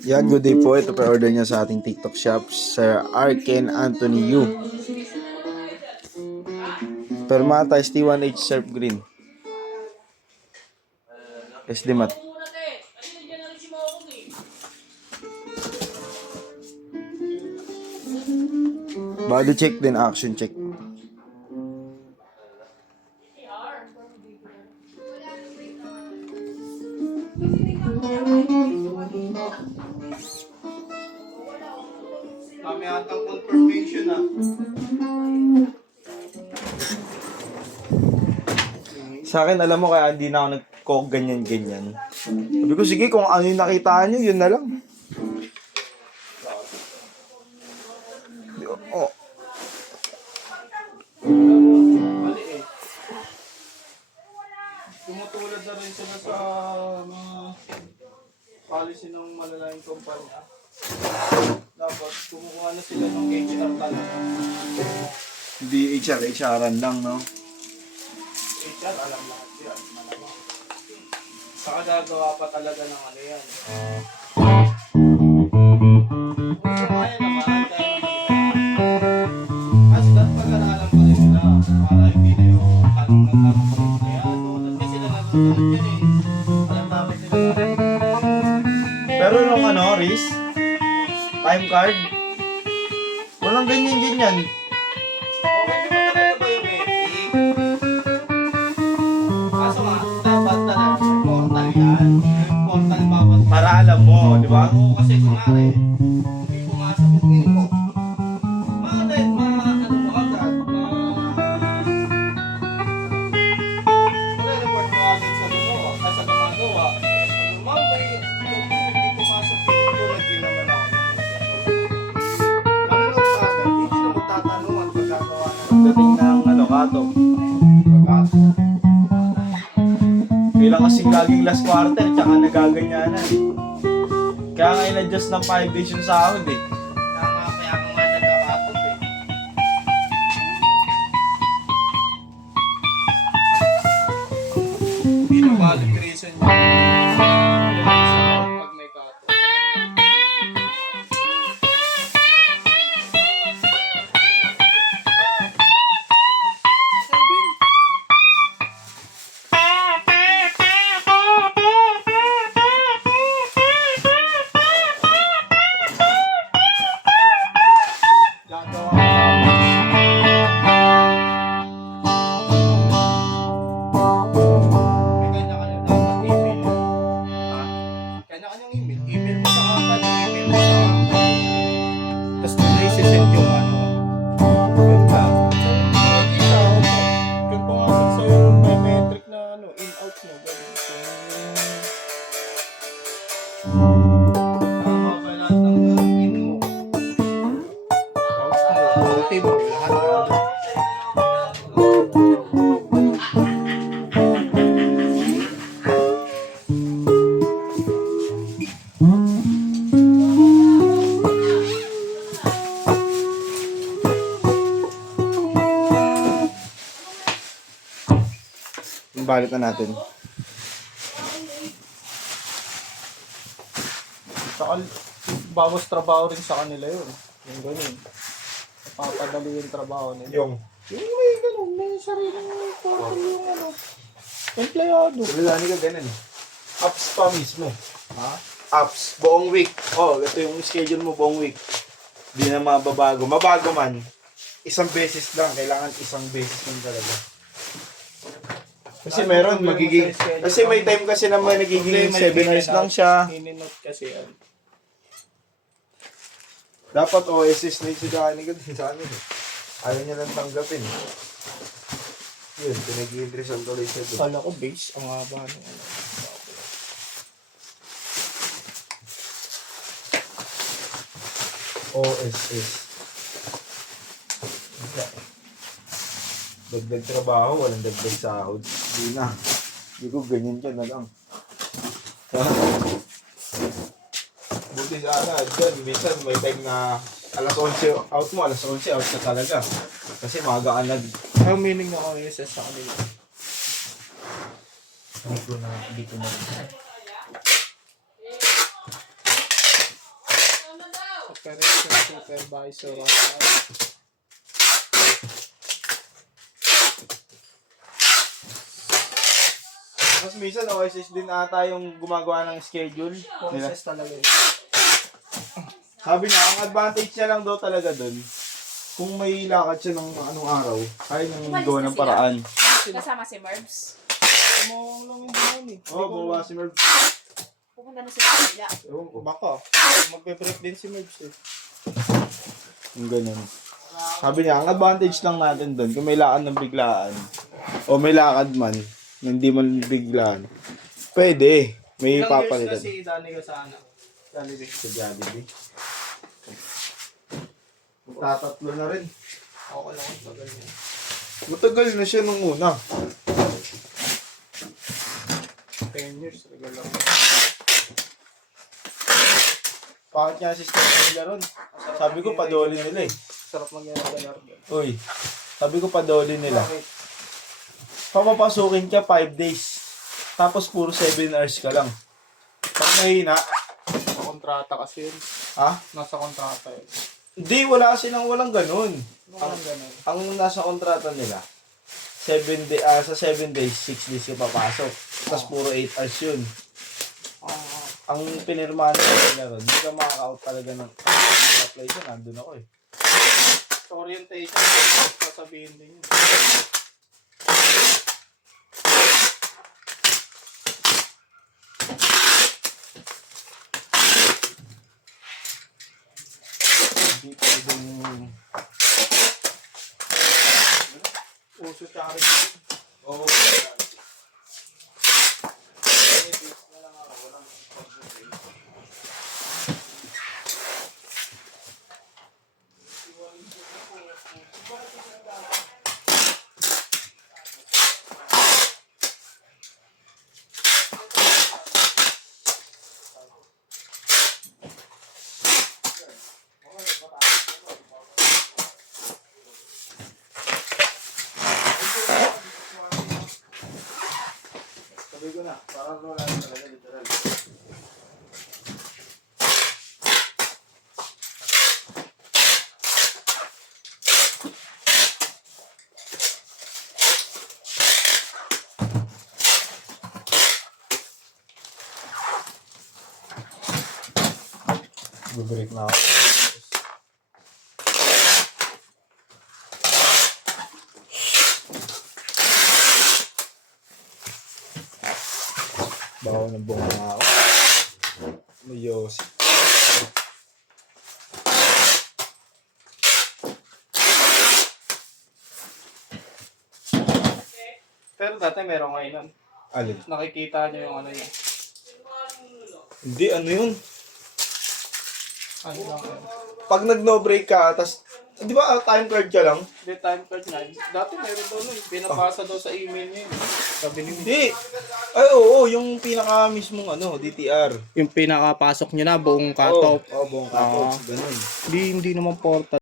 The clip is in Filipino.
Yan, good day po. Ito pa order niya sa ating TikTok shop, Sir Arken Anthony Yu. Permata ST1H Surf Green. SD Mat. Body check din, action check. Kami atang confirmation Sa akin, alam mo, kaya hindi na ako nag-coke ganyan-ganyan. Sabi ko, sige, kung ano yung nakita nyo, yun na lang. Oh. Mali eh. Tumutulad na rin sila sa mga policy ng malalayang kumpanya. Dapat kumukuha na sila ng HR talaga. Hindi HRan lang, no? HR, alam lahat yan. Malamang. Saka gagawa pa talaga ng ano yan. Gusto kaya naman, kaya kasi dapat pag-aralan pa rin nila para hindi na yung tanong ng empleyado. Kasi sila nagsusunod yun eh. Alam dapat nila. Pero nung ano, Riz, time card, walang ganyan-ganyan. Okay naman talaga ba yung metric? Kaso nga, dapat talaga may portal yan. May portal bawat Para alam mo, di ba? Oo, kasi kunwari, hindi pumasok yung info. Bakit? Ano mo agad? Report mo agad sa gumawa. Sa gumagawa. Ma'am, hindi pumasok yung info. Lagi naman ako. Ano lang sa agad? Hindi na magtatanong at magagawa na. Dating ng ano, kato. Kaso. Kailang kasing laging last quarter, tsaka nagaganyanan. Kaya nga in-adjust ng 5 days yung sahod eh. Kaya nga nagkakatot eh. Hindi na valid reason yun. Pag may kato. May kanya-kanya dapat email. Ha? Kanya-kanyang email. Email mo sa company, email mo sa company. Tapos doon na isi-send yung ano. Yun lang. Makikita ako po. Kung pumasok sa'yo yung biometric na ano, in-out mo. Ganun. Tama ba lahat ng in mo? Out mo. Buti mo. Lahat nandun. Balit na natin. Saka, bawas trabaho rin sa kanila yun. Yung ganun. Napapadali yung trabaho nila. Yung May ganun, may sariling portal yung ano. Empleyado. Sulilani ka ganun eh. Apps pa mismo. Ha? Apps, buong week. Oh, ito yung schedule mo buong week. Di na mababago. Mabago man. Isang beses lang. Kailangan isang beses lang talaga. Kasi meron magiging... Kasi may time kasi naman nagiging 7 hours lang siya. Ininot kasi yan. Dapat OSS na yung sudani ka din sa amin eh. Ayaw niya lang tanggapin. Yun, pinag-i result ulit siya doon. Kala ko base, ang haba ng ano. OSS. Dagdag trabaho, walang dagdag sahod. Hindi na. Hindi ko ganyan ka na lang. Buti sana, dyan, minsan may time na alas 11 out mo, alas 11 out ka talaga. Kasi maaga ka nag... Ang meaning ng OSS sa kanila. Hindi ko na. Supervisor. Mas minsan, OSS din ata yung gumagawa ng schedule nila. Process talaga eh. Sabi niya, ang advantage niya lang daw talaga doon, kung may lakad siya ng anong araw, kaya nang Umalis gawa na ng sila? paraan. Kasama si Merbs. Tumawang lang yung buwan eh. Oo, bawa si Merv. Pupunta na sila sa kanila. Ewan ko. Baka. Magbe-break din si Merbs eh. Yung ganun. Sabi niya, ang advantage lang natin doon, kung may lakad ng biglaan, o may lakad man, na hindi man biglaan, pwede. May Ilang years na papalitan. si Danny Gasana? Jollibee. Sa Jollibee. Magtatatlo na rin. Ako lang ang tagal niya. Matagal na siya nung una. 10 years. Tagal lang. Bakit nga system nila ron? Sabi ko, padoli nila eh. Sarap mag-galar doon. Uy, sabi ko padoli nila. Bakit? Papapasukin ka 5 days. Tapos puro 7 hours ka lang. Pag mahina, Sa kontrata kasi yun. ha? Nasa kontrata yun. Hindi, wala silang walang ganun. Walang ganun. Ang nasa kontrata nila, sa 7 days, 6 days ka papasok. Tapos puro 8 hours yun. Ang pinirmahan nila ron, hindi ka makaka-out talaga ng apply siya, nandun ako eh. Sa orientation, sasabihin din yun. Hindi pwedeng... Uso charity. Oo. Sabi ko na, parang wala na talaga literal. Bubreak na ako. Bawa ng bunga na ako. Mayos. Pero dati meron ngayon. Alin? Nakikita niyo yung ano yun. Hindi, ano yun? Ano lang yun. Pag nag-no break ka, tas, di ba time card ka lang? Hindi, time card na. Dati meron daw nun. Pinapasa daw sa email niya yun. Sabi ni Hindi. Ay, oo, yung pinaka mismong ano, DTR. yung pinakapasok niya na buong Oo, buong cut-off. Ganun. Hindi naman portal.